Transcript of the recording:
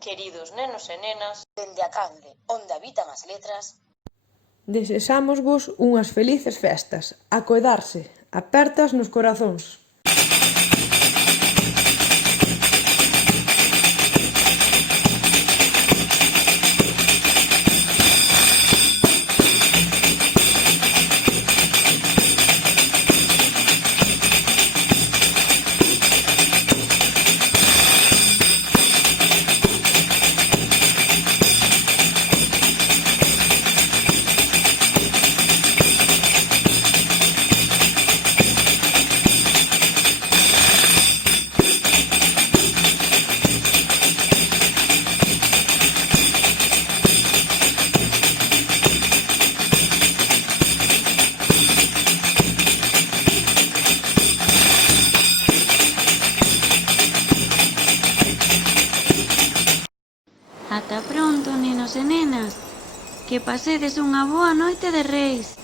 Queridos nenos e nenas, dende a canle onde habitan as letras, desexámosvos unhas felices festas, a coidarse, apertas nos corazóns. Ata pronto, nenos e nenas, que pasedes unha boa noite de Reis.